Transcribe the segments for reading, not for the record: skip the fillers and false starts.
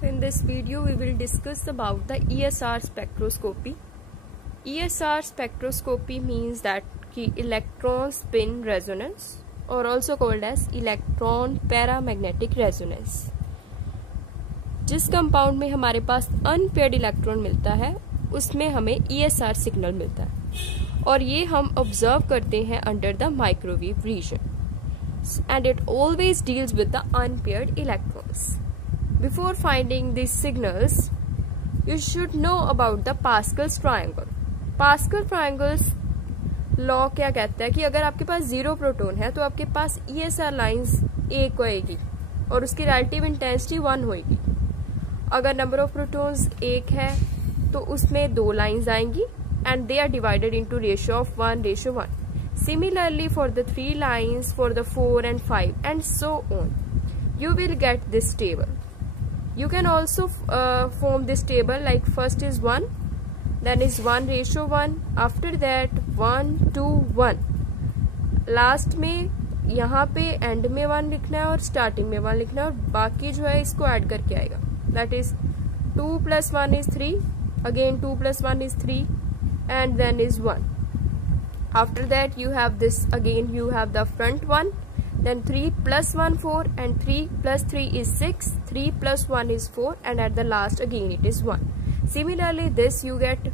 So in this video we will discuss about the ESR spectroscopy. ESR spectroscopy means that कि electron spin resonance or also called as electron paramagnetic resonance. जिस compound में हमारे पास unpaired electron मिलता है उसमें हमें ESR signal मिलता है और ये हम ऑब्जर्व करते हैं under the microwave region and it always deals with the unpaired electrons. Before finding these signals, you should know about the Pascal's triangle. Pascal triangles law क्या कहता है कि अगर आपके पास 0 प्रोटॉन है तो आपके पास ESR लाइंस 1 होएगी और उसकी रिलेटिव इंटेंसिटी 1 होएगी. अगर नंबर ऑफ प्रोटॉन्स 1 है तो उसमें 2 लाइंस आएंगी and they are divided into ratio of 1:1. Similarly for the 3 lines, for the 4 and 5 and so on, you will get this table. You can also form this table like first is 1, then is 1:1, after that 1 to 1. Last में यहाँ पे and में 1 लिखना है और starting में 1 लिखना है और बाकी जो है इसको ऐड करके आएगा. That is 2 + 1 is 3, again 2 + 1 is 3 and then is 1. After that you have this, again you have the front one, then 3 + 1 4 and 3 + 3 is 6, 3 + 1 is 4 and at the last again it is 1. Similarly this you get,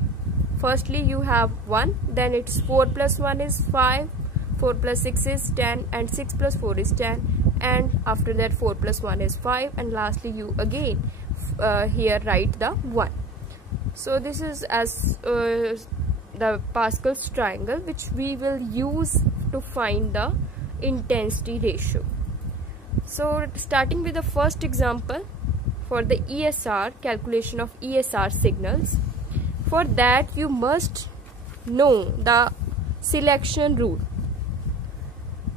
firstly you have 1, then it's 4 + 1 is 5, 4 + 6 is 10 and 6 + 4 is 10 and after that 4 + 1 is 5 and lastly you again here write the 1. So this is as the Pascal's triangle which we will use to find the intensity ratio. So starting with the first example for the ESR, calculation of ESR signals. For that you must know the selection rule.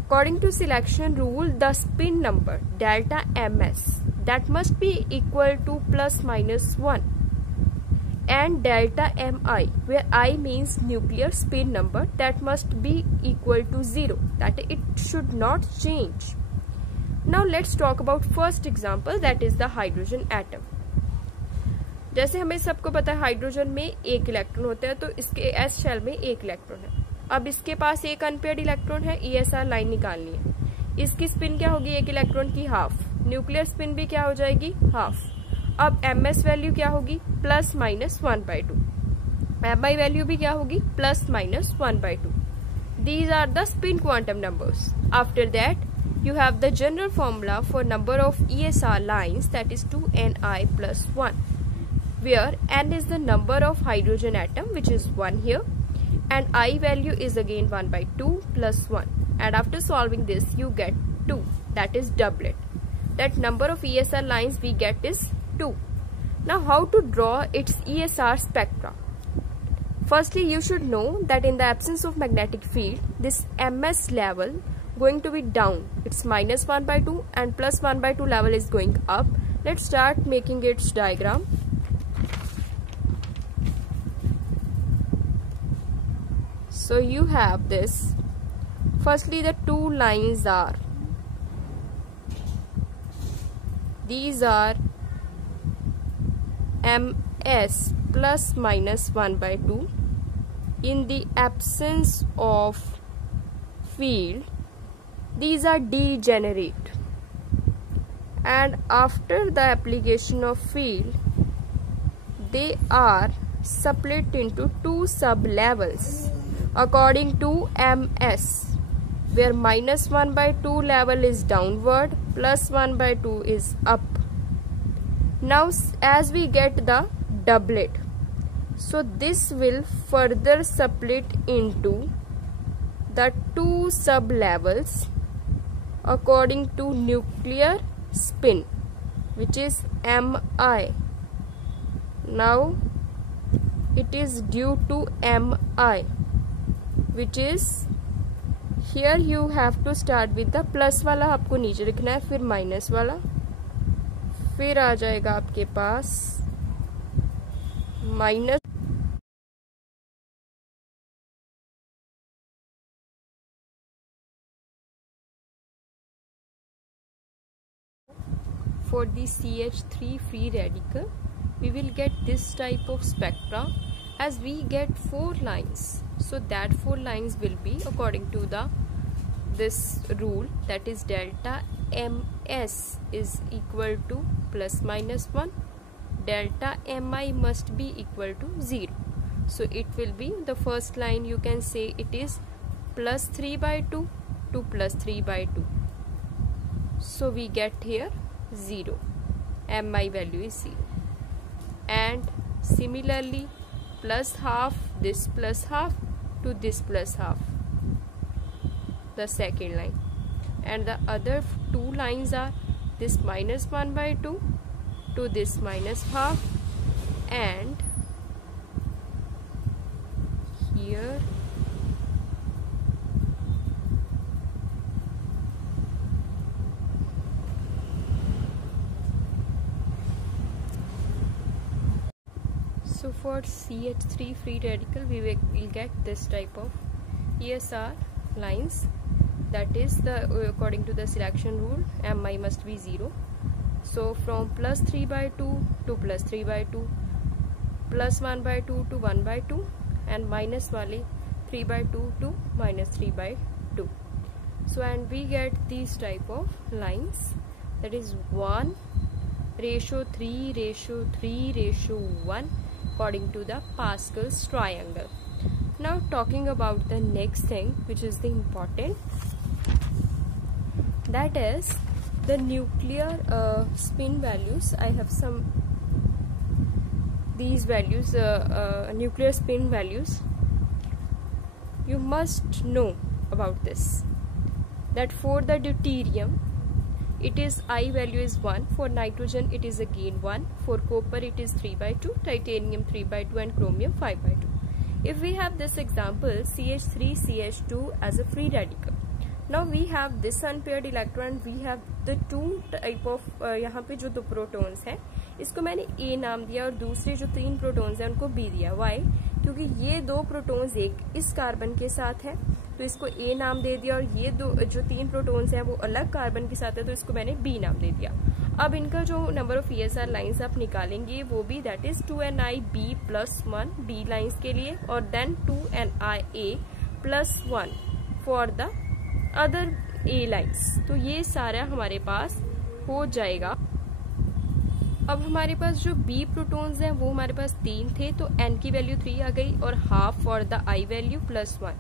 According to selection rule, the spin number delta ms that must be equal to ±1 and delta mi, where I means nuclear spin number, that must be equal to 0, that it should not change. Now let's talk about first example, that is the hydrogen atom. जैसे हमें सबको पता है hydrogen में एक electron होता है तो इसके एस शेल में एक इलेक्ट्रॉन है. अब इसके पास एक अनपेयर्ड इलेक्ट्रॉन है, ESR लाइन निकालनी है. इसकी स्पिन क्या होगी, एक इलेक्ट्रॉन की हाफ. न्यूक्लियर स्पिन भी क्या हो जाएगी, हाफ. अब ms वैल्यू क्या होगी, ±1/2. mi वैल्यू भी क्या होगी, ±1/2. These are the spin quantum numbers. After that you have the general formula for number of ESR lines, that is 2ni + 1, where n is the number of hydrogen atom which is 1 here and I value is again 1/2 + 1 and after solving this you get 2, that is doublet. That number of ESR lines we get is 2. Now how to draw its ESR spectra? Firstly you should know that in the absence of magnetic field this ms level going to be down, it's -1/2 and +1/2 level is going up. Let's start making its diagram. So you have this, firstly the two lines are, these are ms ±1/2. In the absence of field these are degenerate and after the application of field they are split into 2 sub levels according to ms, where -1/2 level is downward, +1/2 is up. Now as we get the doublet, so this will further split into the 2 sub levels according to nuclear spin which is mi. Now it is due to mi, which is here you have to start with the plus वाला आपको नीचे लिखना है, फिर minus वाला, फिर आ जाएगा आपके पास minus, for the CH3 free radical, we will get this type of spectra as we get 4 lines. So that 4 lines will be according to this rule, that is delta ms is equal to plus minus 1, delta mi must be equal to 0. So it will be, the first line you can say it is plus 3 by 2 to plus 3 by 2. So we get here 0, mi value is 0. And similarly plus half, this plus half to this plus half, the second line. And the other 2 lines are this minus 1 by 2 to this minus half, and here so for CH3 free radical we will get this type of ESR lines, that is according to the selection rule mi must be 0. So from plus 3 by 2 to plus 3 by 2, plus 1 by 2 to 1 by 2, and minus wale 3 by 2 to minus 3 by 2. So and we get these type of lines, that is 1 ratio 3 ratio 3 ratio 1 according to the Pascal's triangle. Now talking about the next thing, which is the important, that is the nuclear spin values. I have some these values, nuclear spin values. You must know about this, that for the deuterium it is I value is 1, for nitrogen it is again 1, for copper it is 3 by 2, titanium 3 by 2, and chromium 5 by 2. If we have this example CH3 CH2 as a free radical, now we have this unpaired electron, we have the two type of यहाँ पे जो 2 protons हैं, इसको मैंने A नाम दिया और दूसरे जो 3 protons हैं उनको B दिया. Why? क्योंकि ये 2 protons एक इस कार्बन के साथ है तो इसको A नाम दे दिया, और ये जो 3 protons हैं वो अलग कार्बन के साथ है तो इसको मैंने B नाम दे दिया. अब इनका जो नंबर ऑफ ESR लाइंस आप निकालेंगे वो भी that is 2NiB plus 1 B lines के लिए, और then 2NiA plus 1 for the other A lines. तो ये सारा हमारे पास हो जाएगा. अब हमारे पास जो B प्रोटॉन्स हैं वो हमारे पास 3 थे, तो N की वैल्यू 3 आ गई और half for the I value plus 1,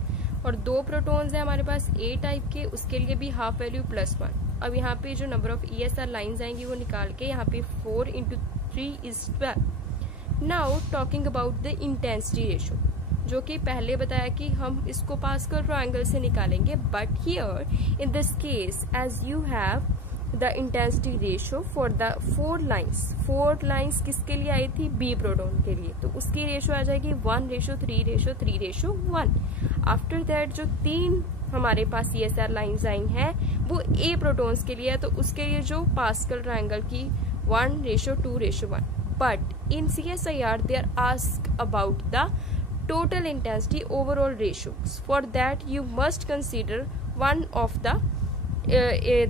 और 2 प्रोटॉन्स हैं हमारे पास A टाइप के, उसके लिए भी हाफ वैल्यू प्लस 1. अब यहाँ पे जो नंबर ऑफ ESR लाइंस आएंगी वो निकाल के यहाँ पे 4 into 3 is 12. Now talking about the intensity ratio, जो कि पहले बताया कि हम इसको पास्कल ट्रायंगल से निकालेंगे, but here in this case as you have the intensity ratio for the 4 lines. 4 lines किसके लिए आई थी? बी प्रोटॉन के लिए, तो उसकी रेशो आ जाएगी 1:3:3:1. आफ्टर दैट जो 3 हमारे पास ESR लाइन्स आई हैं वो ए प्रोटॉन्स के लिए है, तो उसके लिए जो पास्कल ट्रायंगल की 1:2:1. But in CSIR they are asked about the total intensity overall ratios. For that you must consider one of the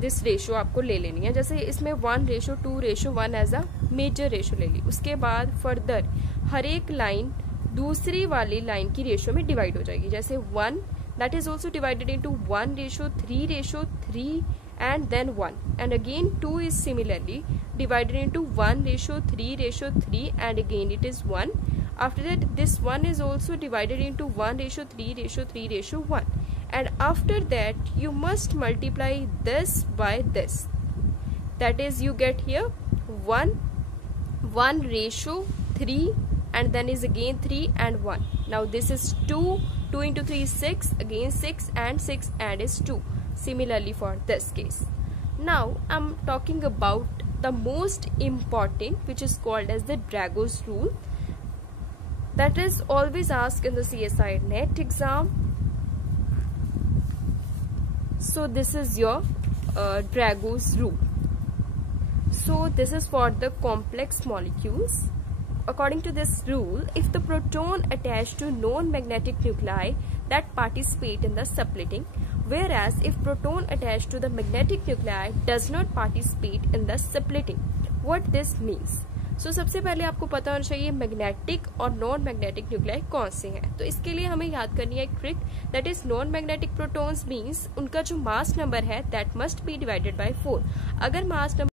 this ratio आपको ले लेनी है. जैसे इसमें 1:2:1 एज अ मेजर रेशो ले ली, उसके बाद फर्दर हर एक लाइन दूसरी वाली लाइन की रेशो में डिवाइड हो जाएगी. जैसे 1 that is also divided into 1:3:3 and then 1, and again 2 is similarly divided into 1:3:3 and again it is 1. After that this 1 is also divided into 1:3:3:1, and after that you must multiply this by this, that is you get here 1:3 and then is again 3 and 1. Now this is 2 into 3 is 6, again 6 and is 2. Similarly for this case. Now I'm talking about the most important, which is called as the Drago's rule, that is always asked in the CSI NET exam. So this is your Drago's rule. So this is for the complex molecules. According to this rule, if the proton attached to non-magnetic nuclei that participate in the splitting whereas if proton attached to the magnetic nuclei does not participate in the splitting. What this means? सबसे पहले आपको पता होना चाहिए magnetic और non magnetic nuclei कौन से हैं। तो इसके लिए हमें याद करनी है एक trick, that is non magnetic protons means उनका जो मास नंबर है that must be divided by 4। अगर मास नंबर